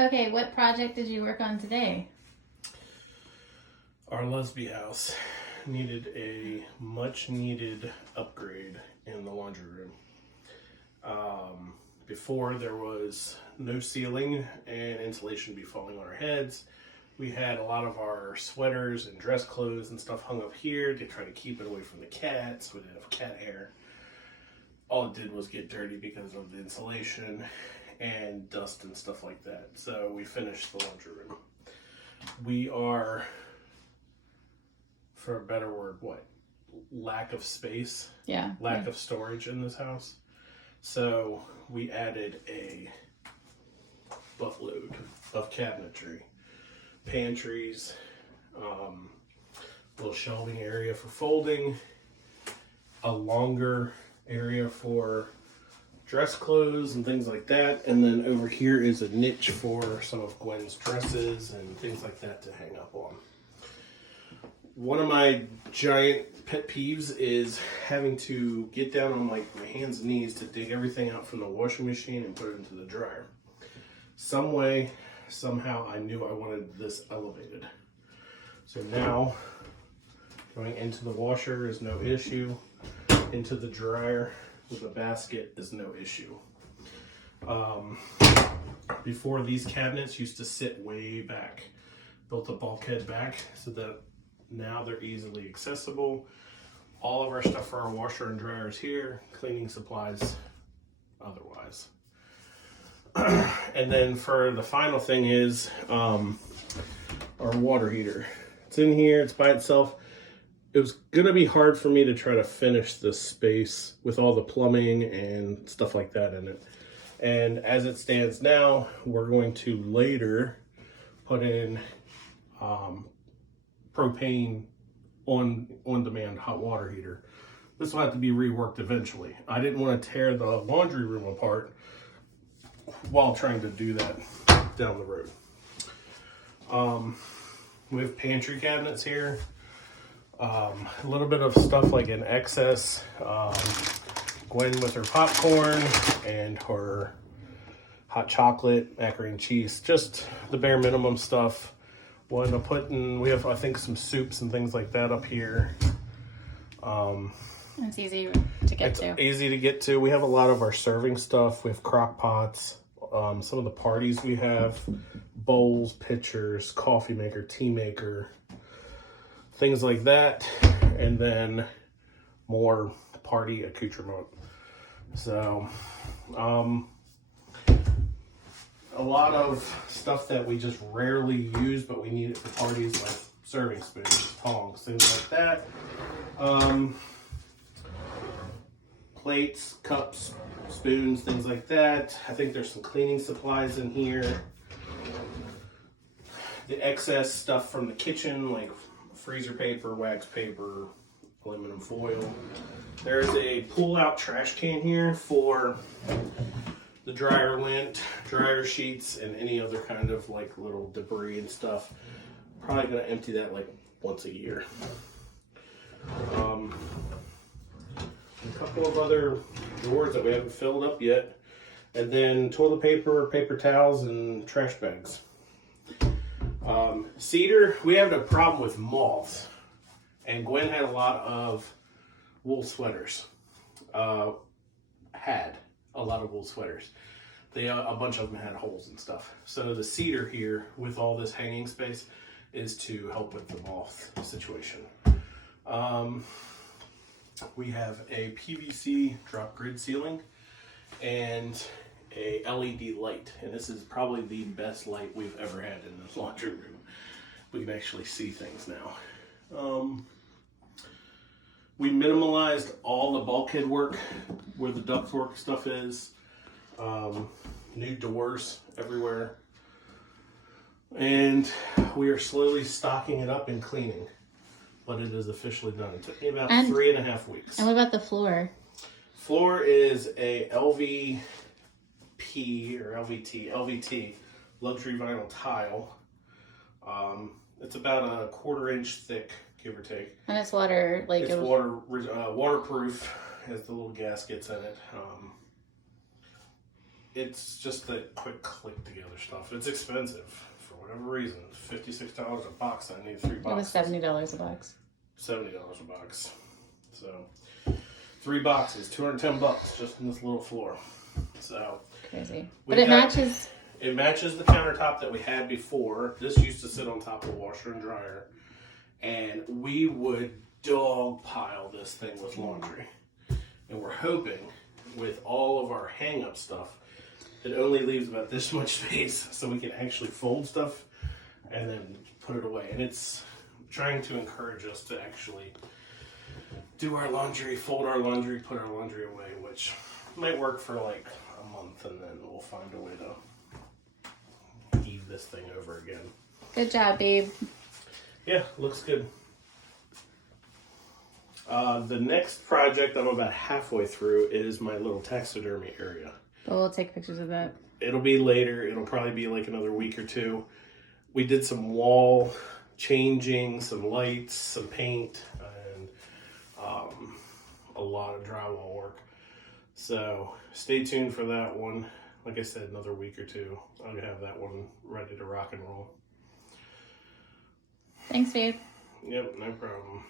Okay, what project did you work on today? Our lesbian house needed a much needed upgrade in the laundry room. Before there was no ceiling and insulation would be falling on our heads. We had a lot of our sweaters and dress clothes and stuff hung up here to try to keep it away from the cats. We didn't have cat hair. All it did was get dirty because of the insulation and dust and stuff like that. So we finished the laundry room. We are, for a better word, lack of space, Yeah. lack of storage in this house. So we added a buttload of cabinetry, pantries, little shelving area for folding, a longer area for dress clothes and things like that. And then over here is a niche for some of Gwen's dresses and things like that to hang up on. One of my giant pet peeves is having to get down on my hands and knees to dig everything out from the washing machine and put it into the dryer. Some way, somehow, I knew I wanted this elevated. So now, going into the washer is no issue. Into the dryer with a basket is no issue. Before, these cabinets used to sit way back. Built a bulkhead back so that now they're easily accessible. All of our stuff for our washer and dryer is here. Cleaning supplies otherwise. And then for the final thing is our water heater. It's in here, it's by itself. It was gonna be hard for me to try to finish this space with all the plumbing and stuff like that in it. And as it stands now, we're going to later put in propane on demand hot water heater. This will have to be reworked eventually. I didn't want to tear the laundry room apart while trying to do that down the road. We have pantry cabinets here. A little bit of stuff like in excess. Gwen with her popcorn and her hot chocolate, macaroni and cheese. Just the bare minimum stuff. We have, I think, some soups and things like that up here. It's easy to get to. It's easy to get to. We have a lot of our serving stuff. We have crock pots. Some of the parties we have, bowls, pitchers, coffee maker, tea maker, things like that. And then more party accoutrement. So, a lot of stuff that we just rarely use, but we need it for parties, like serving spoons, tongs, things like that. Plates, cups, spoons, things like that. I think there's some cleaning supplies in here. The excess stuff from the kitchen, like freezer paper, wax paper, aluminum foil. There's a pull-out trash can here for the dryer lint, dryer sheets, and any other kind of like little debris and stuff. Probably gonna empty that like once a year. A couple of other drawers that we haven't filled up yet, and then toilet paper, paper towels, and trash bags. Cedar, we have a problem with moths, and Gwen had a lot of wool sweaters. Had a lot of wool sweaters. A bunch of them had holes and stuff. So the cedar here, with all this hanging space, is to help with the moth situation. We have a PVC drop grid ceiling and a LED light. And this is probably the best light we've ever had in this laundry room. We can actually see things now. We minimalized all the bulkhead work where the ductwork stuff is. New doors everywhere. And we are slowly stocking it up and cleaning. But it is officially done. It took me about 3.5 weeks. And what about the floor? Floor is a LVT luxury vinyl tile. It's about a 1/4 inch thick, give or take. And it's water, It's waterproof. Has the little gaskets in it. it's just the quick click together stuff. It's expensive for whatever reason. $56 a box. I need 3 It was boxes. $70 a box. $70 a box. So 3 boxes, $210 just in this little floor. So Crazy. we But it got- matches. It matches the countertop that we had before. This used to sit on top of the washer and dryer, and we would dog pile this thing with laundry. And we're hoping with all of our hang up stuff, it only leaves about this much space so we can actually fold stuff and then put it away. And it's trying to encourage us to actually do our laundry, fold our laundry, put our laundry away, which might work for like a month, and then we'll find a way to heave this thing over again. Good job, babe. Yeah, looks good. The next project I'm about halfway through is my little taxidermy area. But we'll take pictures of that. It'll be later. It'll probably be like another week or two. We did some wall changing, some lights, some paint, and a lot of drywall work. So stay tuned for that one. Like I said, another week or two. I'll have that one ready to rock and roll. Thanks, babe. Yep, no problem.